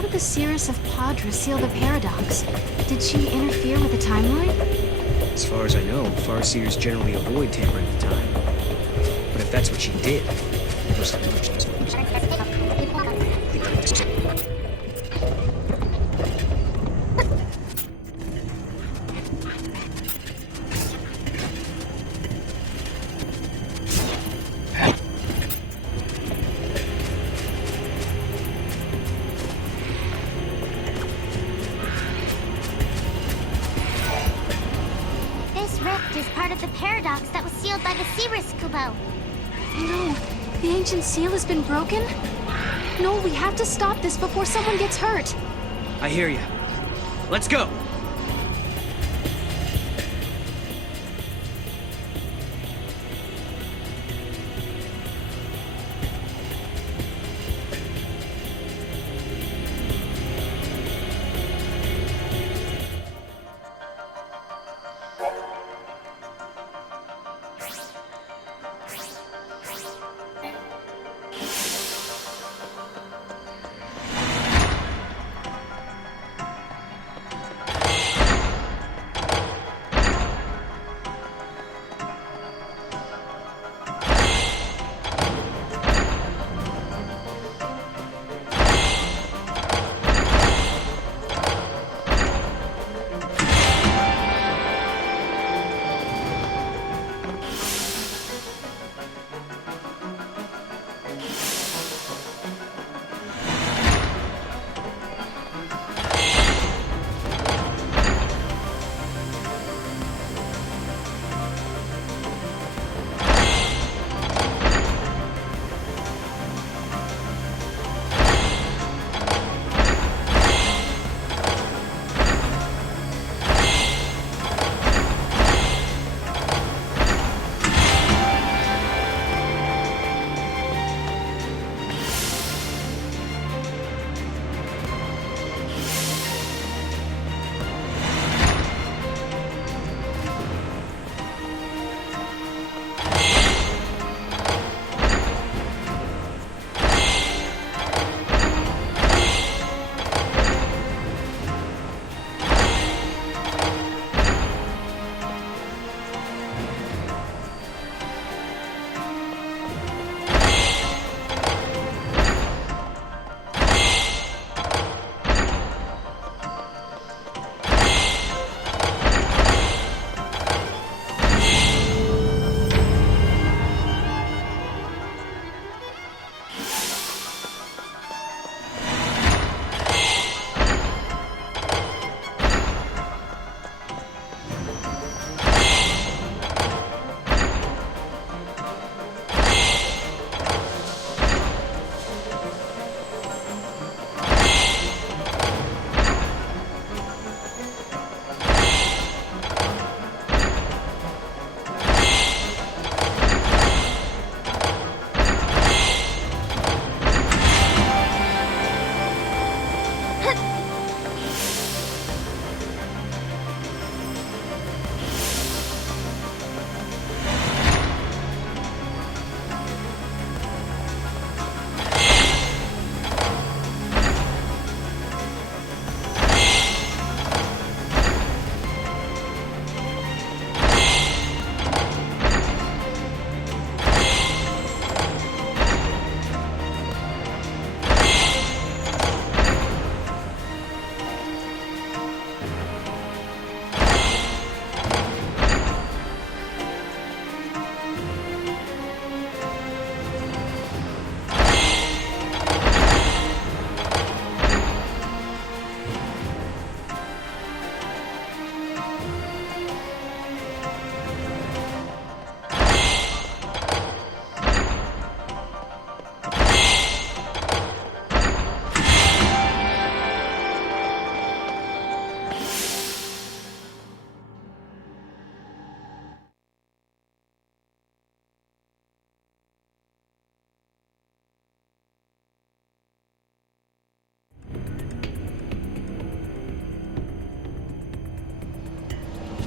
how did the Seeress of Padra seal the paradox? Did she interfere with the timeline? As far as I know, Farseers generally avoid tampering with time. But if that's what she did, most of No, the ancient seal has been broken? No, we have to stop this before someone gets hurt. I hear you. Let's go!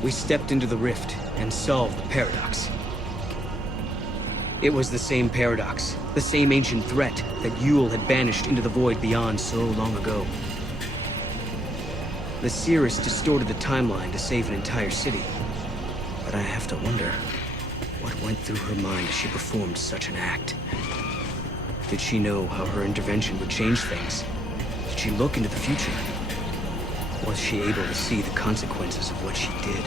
We stepped into the rift and solved the paradox. It was the same paradox, the same ancient threat that Yule had banished into the void beyond so long ago. The Seeress distorted the timeline to save an entire city. But I have to wonder, what went through her mind as she performed such an act? Did she know how her intervention would change things? Did she look into the future? Was she able to see the consequences of what she did?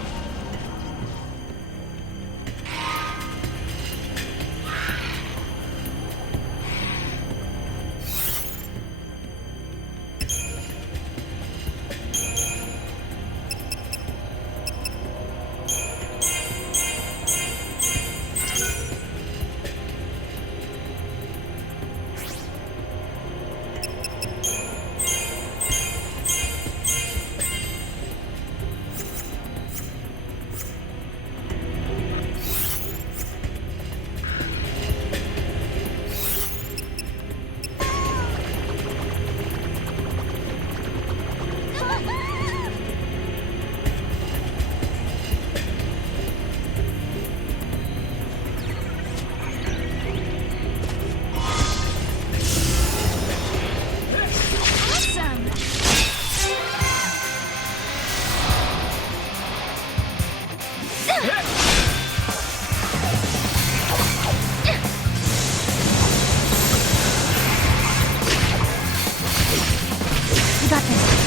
You got this.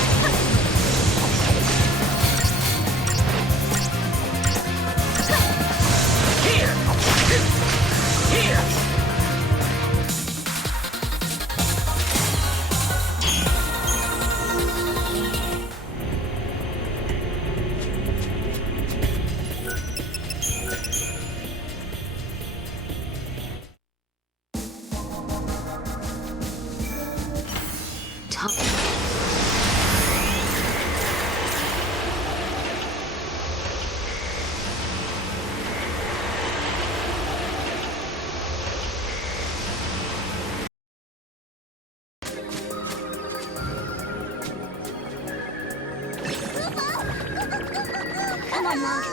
Come on, Mom.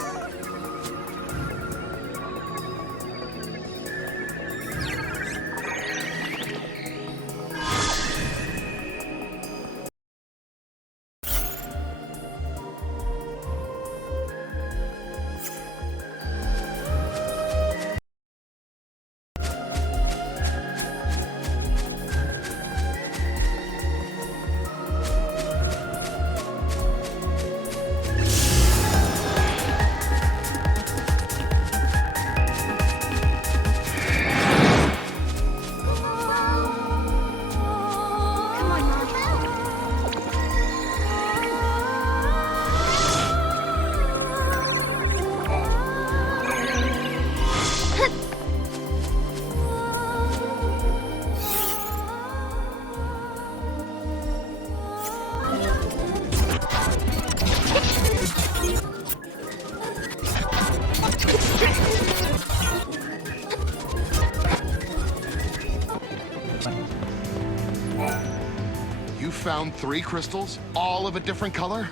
You found 3 crystals, all of a different color?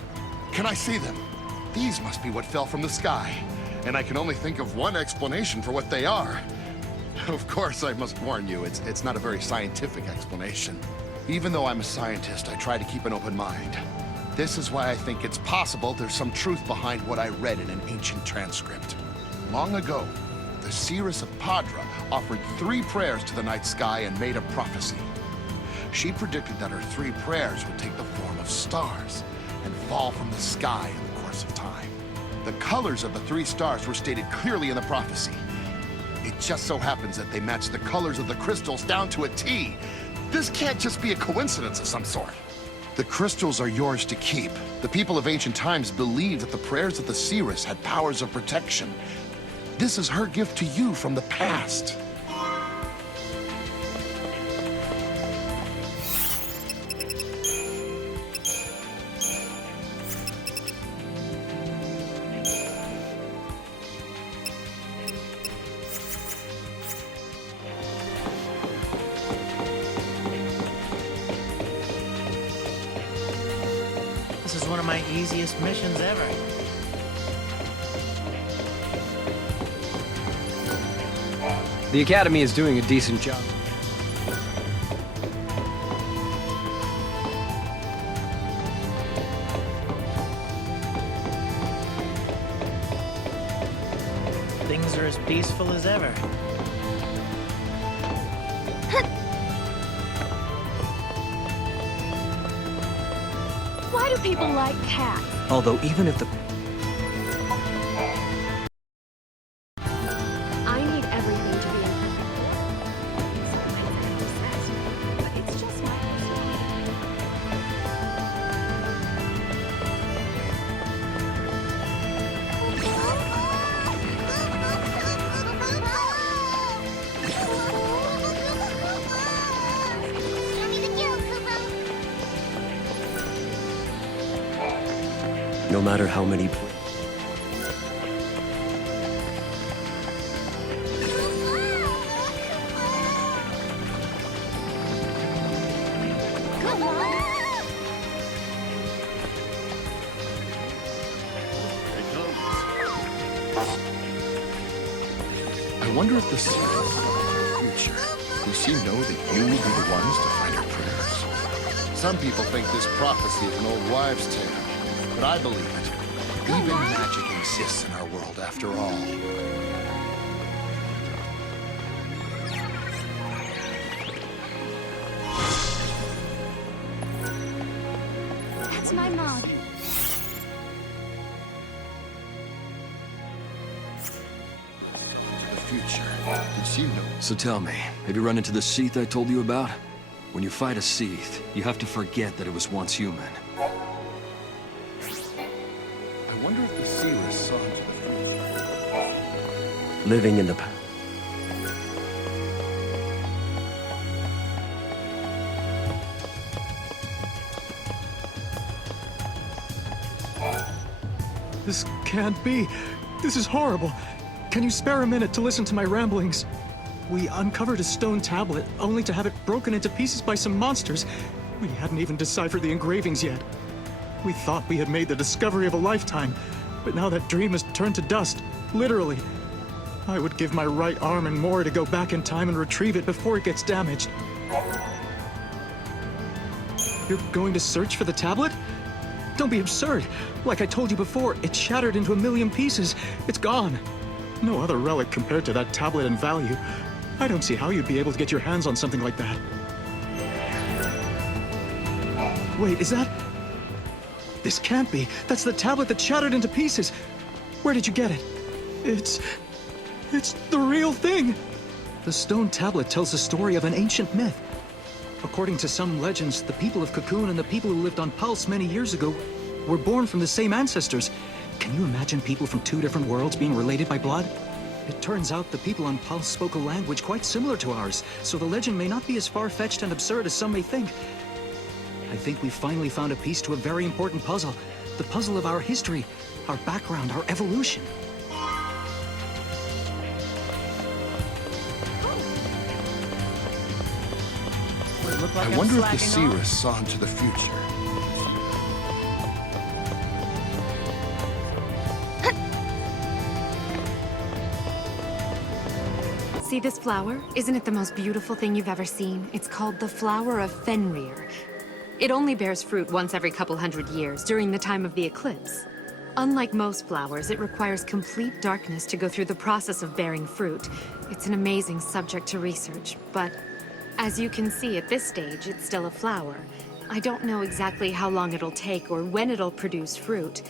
Can I see them? These must be what fell from the sky, and I can only think of one explanation for what they are. Of course, I must warn you, it's not a very scientific explanation. Even though I'm a scientist, I try to keep an open mind. This is why I think it's possible there's some truth behind what I read in an ancient transcript. Long ago, the Seeress of Padra offered 3 prayers to the night sky and made a prophecy. She predicted that her 3 prayers would take the form of stars and fall from the sky in the course of time. The colors of the 3 stars were stated clearly in the prophecy. It just so happens that they match the colors of the crystals down to a T. This can't just be a coincidence of some sort. The crystals are yours to keep. The people of ancient times believed that the prayers of the Seeress had powers of protection. This is her gift to you from the past. This is one of my easiest missions ever. The Academy is doing a decent job. Things are as peaceful as ever. Why do people like cats? Although even if the... I need everything to be in but it's just my No matter how many... I wonder if the seers of the future, does she know that you will be the ones to find her prayers? Some people think this prophecy is an old wives' tale, but I believe it. Even magic exists in our world after all. That's my mug. The future. Did she know? So tell me, have you run into the Seath I told you about? When you fight a Seath, you have to forget that it was once human. I wonder if the seers saw into the future. Living in the past. This can't be. This is horrible. Can you spare a minute to listen to my ramblings? We uncovered a stone tablet, only to have it broken into pieces by some monsters. We hadn't even deciphered the engravings yet. We thought we had made the discovery of a lifetime, but now that dream has turned to dust, literally. I would give my right arm and more to go back in time and retrieve it before it gets damaged. You're going to search for the tablet? Don't be absurd. Like I told you before, it shattered into a million pieces. It's gone. No other relic compared to that tablet in value. I don't see how you'd be able to get your hands on something like that. Wait, is that... This can't be. That's the tablet that shattered into pieces. Where did you get it? It's the real thing. The stone tablet tells the story of an ancient myth. According to some legends, the people of Cocoon and the people who lived on Pulse many years ago were born from the same ancestors. Can you imagine people from two different worlds being related by blood? It turns out the people on Pulse spoke a language quite similar to ours, so the legend may not be as far-fetched and absurd as some may think. I think we finally found a piece to a very important puzzle. The puzzle of our history, our background, our evolution. Look like I I'm wonder if the slacking off. seers saw into the future. See this flower? Isn't it the most beautiful thing you've ever seen? It's called the flower of Fenrir. It only bears fruit once every couple hundred years, during the time of the eclipse. Unlike most flowers, it requires complete darkness to go through the process of bearing fruit. It's an amazing subject to research, but as you can see at this stage, it's still a flower. I don't know exactly how long it'll take or when it'll produce fruit,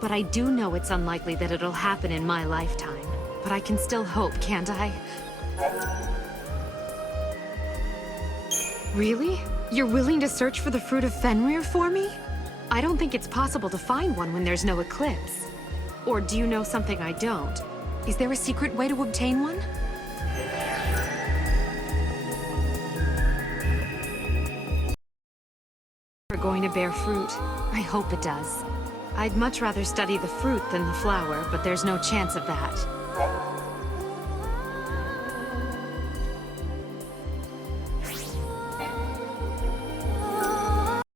but I do know it's unlikely that it'll happen in my lifetime. But I can still hope, can't I? Really? You're willing to search for the fruit of Fenrir for me? I don't think it's possible to find one when there's no eclipse. Or do you know something I don't? Is there a secret way to obtain one? Are going to bear fruit. I hope it does. I'd much rather study the fruit than the flower, but there's no chance of that.